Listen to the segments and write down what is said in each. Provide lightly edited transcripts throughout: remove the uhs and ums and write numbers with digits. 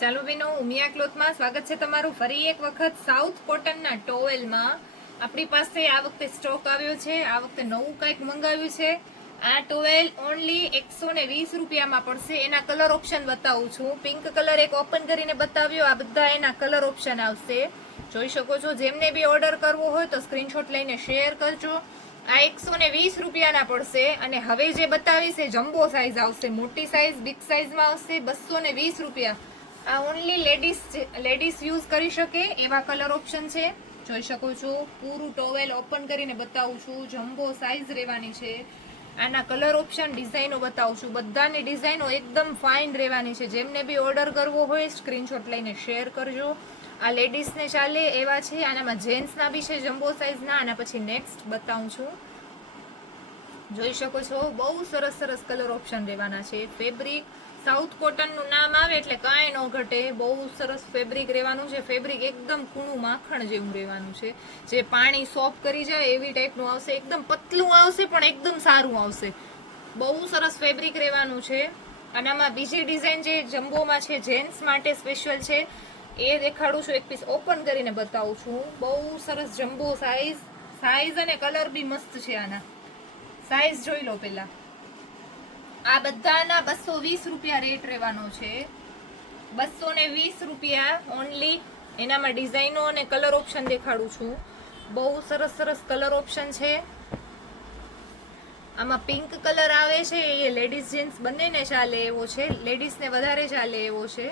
ચાલો બેનો, ઉમિયા ક્લોથમાં સ્વાગત છે તમારું ફરી એક વખત. સાઉથ કોટનના ટોવેલમાં આપણી પાસે આ વખતે સ્ટોક આવ્યો છે. આ વખતે નવું કંઈક મંગાવ્યું છે. આ ટોવેલ ઓનલી 120 રૂપિયામાં પડશે. એના કલર ઓપ્શન બતાવું છું. પિંક કલર એક ઓપન કરીને બતાવ્યો. આ બધા એના કલર ઓપ્શન આવશે, જોઈ શકો છો. જેમને બી ઓર્ડર કરવો હોય તો સ્ક્રીનશોટ લઈને શેર કરજો. આ 120 રૂપિયાના પડશે. અને હવે જે બતાવીશ એ જમ્બો સાઇઝ આવશે. મોટી સાઇઝ બિગ સાઇઝમાં આવશે. 220 રૂપિયા. આ ઓનલી લેડીઝ યુઝ કરી શકે એવા કલર ઓપ્શન છે, જોઈ શકો છો. પૂરું ટોવેલ ઓપન કરીને બતાવું છું. જમ્બો સાઇઝ રહેવાની છે. આના કલર ઓપ્શન ડિઝાઇનો બતાવું છું. બધાની ડિઝાઇનો એકદમ ફાઇન રહેવાની છે. જેમને બી ઓર્ડર કરવો હોય સ્ક્રીનશોટ લઈને શેર કરજો. આ લેડીઝને ચાલે એવા છે. આનામાં જેન્ટ્સના બી છે જમ્બો સાઇઝના. આના પછી નેક્સ્ટ બતાવું છું, જોઈ શકો છો. બહુ સરસ સરસ કલર ઓપ્શન રહેવાના છે. ફેબ્રિક સાઉથ કોટનનું નામ આવે એટલે કાંઈ ન ઘટે. બહુ સરસ ફેબ્રિક રહેવાનું છે. ફેબ્રિક એકદમ કૂણું માખણ જેવું રહેવાનું છે. જે પાણી સોપ કરી જાય એવી ટાઈપનું આવશે. એકદમ પતલું આવશે પણ એકદમ સારું આવશે. બહુ સરસ ફેબ્રિક રહેવાનું છે. આનામાં બીજી ડિઝાઇન જે જમ્બોમાં છે, જેન્ટ્સ માટે સ્પેશિયલ છે, એ દેખાડું છું. એક પીસ ઓપન કરીને બતાવું છું. બહુ સરસ જમ્બો સાઈઝ અને કલર બી મસ્ત છે. આના સાઈઝ જોઈ લો પેલા. આ બધાના 220 રૂપિયા રેટ રહેવાનો છે. 220 રૂપિયા ઓનલી. એનામાં ડિઝાઇનો અને કલર ઓપ્શન દેખાડું છું. બહુ સરસ સરસ કલર ઓપ્શન છે. આમાં પિંક કલર આવે છે, એ લેડીઝ જેન્ટ્સ બંનેને ચાલે એવો છે. લેડીઝને વધારે ચાલે એવો છે.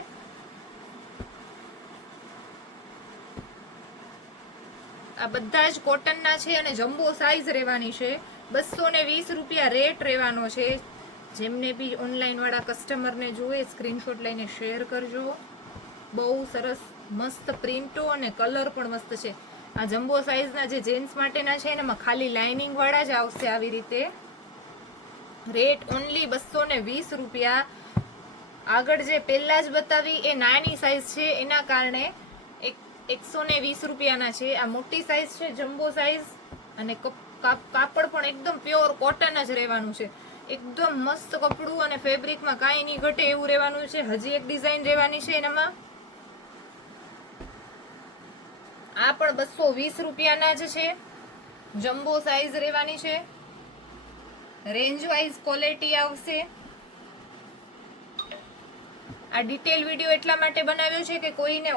આ બધા જ કોટનના છે અને જમ્બો સાઈઝ રહેવાની છે. 220 રૂપિયા રેટ રહેવાનો છે. જેમને બી ઓનલાઈન વાળા કસ્ટમરને જોઈએ સ્ક્રીનશોટ લઈને શેર કરજો. બહુ સરસ મસ્ત પ્રિન્ટો અને કલર પણ મસ્ત છે. આ જમ્બો સાઈઝના જે જેન્ટ્સ માટેના છે એનામાં ખાલી લાઇનિંગ વાળા જ આવશે આવી રીતે. રેટ ઓનલી 220 રૂપિયા. આગળ જે પહેલા જ બતાવી એ નાની સાઈઝ છે, એના કારણે 120 રૂપિયાના છે. આ મોટી સાઈઝ છે, જમ્બો સાઈઝ. અને કાપડ પણ એકદમ પ્યોર કોટન જ રહેવાનું છે. એકદમ મસ્ત કપડું અને ફેબ્રિકમાં કાંઈ નહીં ઘટે એવું રહેવાનું છે. હજી એક ડિઝાઇન રહેવાની છે એનામાં. આ પણ 220 રૂપિયાના જ છે. જમ્બો સાઈઝ રહેવાની છે. રેન્જ વાઇઝ ક્વોલિટી આવશે. આ ડિટેલ વિડીયો એટલા માટે બનાવ્યો છે કે કોઈને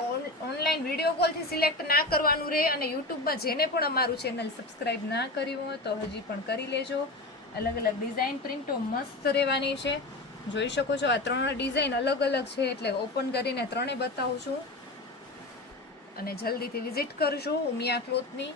ઓનલાઈન વિડીયો કોલથી સિલેક્ટ ના કરવાનું રહે. અને યુટ્યુબમાં જેને પણ અમારું ચેનલ સબસ્ક્રાઇબ ના કર્યું હોય તો હજી પણ કરી લેજો. અલગ અલગ ડિઝાઇન પ્રિન્ટો મસ્ત રહેવાની છે, જોઈ શકો છો. આ 3 ડિઝાઇન અલગ અલગ છે એટલે ઓપન કરીને 3 બતાવું છું. અને જલ્દીથી વિઝિટ કરજો ઉમિયા ક્લોથની.